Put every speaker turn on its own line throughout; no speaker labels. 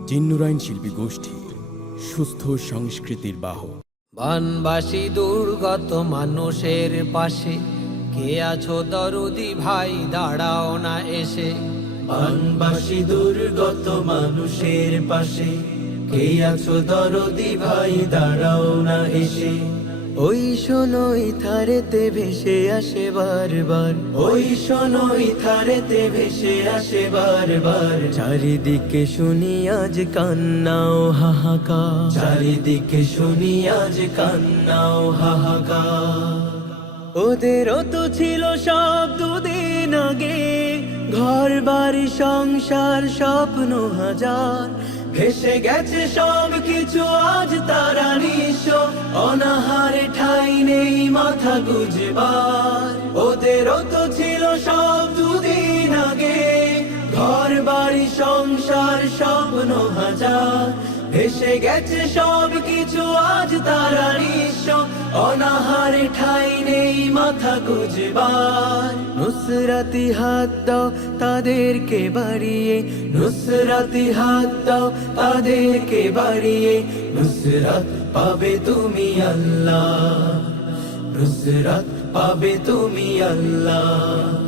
জিন্নুরাইন শিল্পী গোষ্ঠী, সুস্থ সংস্কৃতির বাহক।
বানবাসী দুর্গত মানুষের পাশে, কে আছো দরদি ভাই দাঁড়াও না এসে।
বানবাসী দুর্গত মানুষের পাশে, কে আছো দরদি ভাই দাঁড়াও না এসে।
ওই শোনোই থারেতে ভেসে আসে বারবার,
ওই শোনোই থারেতে ভেসে আসে বারবার।
চারিদিকে শুনি আজ কান্নাও হাহাকার,
চারিদিকে শুনি আজ কান্নাও হাহাকার।
ওদেরও তো ছিল সব দুদিন আগে, ঘর বাড়ি সংসার স্বপ্ন হাজার।
ভেসে গেছে সব কিছু আজ তারা নিঃস্ব, অনাহারে ঠাই নেই মাথা গুজবার। ওদেরও তো ছিল সব দুদিন আগে, ঘর বাড়ি সংসার স্বপ্ন হাজার। ভেসে গেছে সব কিছু আজ তারা নিঃস্ব, অনাহারে ঠাই নেই মাথা গুজবার।
নুসরাতি হাত দাও তাদেরকে বাড়িয়ে,
নুসরাতি হাত দাও তাদেরকে বাড়িয়ে। নুসরাত পাবে তুমি আল্লাহ, নুসরাত পাবে তুমি আল্লাহ।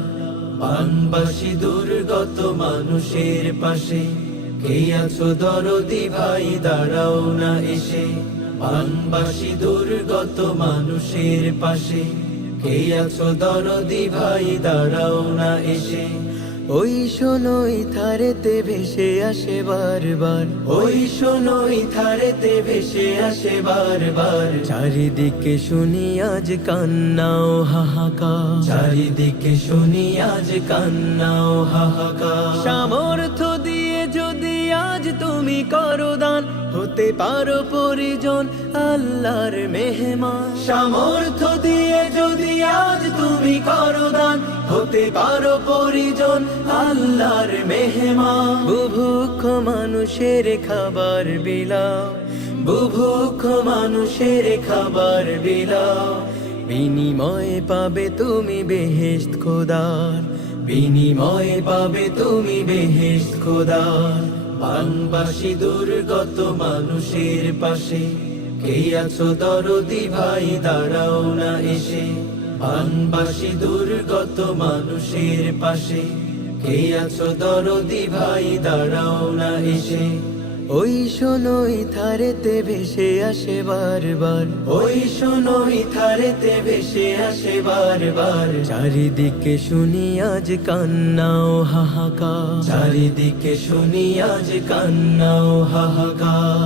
বানবাসী দুর্গত মানুষের পাশে, কে আছো দরদি ভাই দাঁড়াও না এসে। বানবাসী দুর্গত মানুষের পাশে, কে আছো দরদি ভাই দাঁড়াও না এসে।
ওই শোনোই থারেতে ভেসে আসে বারবার,
ওই শোনোই থারেতে ভেসে আসে বারবার।
চারিদিকে শুনি আজ কান্নাও হাহাকার,
চারিদিকে শুনি আজ কান্নাও হাহাকার।
সামর্থ্য দিয়ে যদি আজ তুমি করো দান, হতে পারো পরিজন আল্লাহর মেহমান।
সামর্থ্য দিয়ে যদি আজ তুমি করো দান, হতে পারো পরিজন আল্লাহর মেহমান।
বুভুক্ষ মানুষের খাবার বিলাও,
বুভুক্ষ মানুষের খাবার বিলাও।
বিনিময়ে পাবে তুমি বেহেশত খোদার,
বিনিময়ে পাবে তুমি বেহেশত খোদার। বানবাসী দুর্গত মানুষের পাশে, কে আছো দরদি ভাই দাঁড়াও না এসে। বানবাসী দুর্গত মানুষের পাশে, কে আছো দরদি ভাই দাঁড়াও না এসে।
ওই শোনোই থারেতে ভেসে আসে বারবার,
ওই শোনোই থারেতে ভেসে আসে বারবার।
চারিদিকে শুনি আজ কান্নাও হাহাকার,
চারিদিকে শুনি আজ কান্নাও হাহাকার।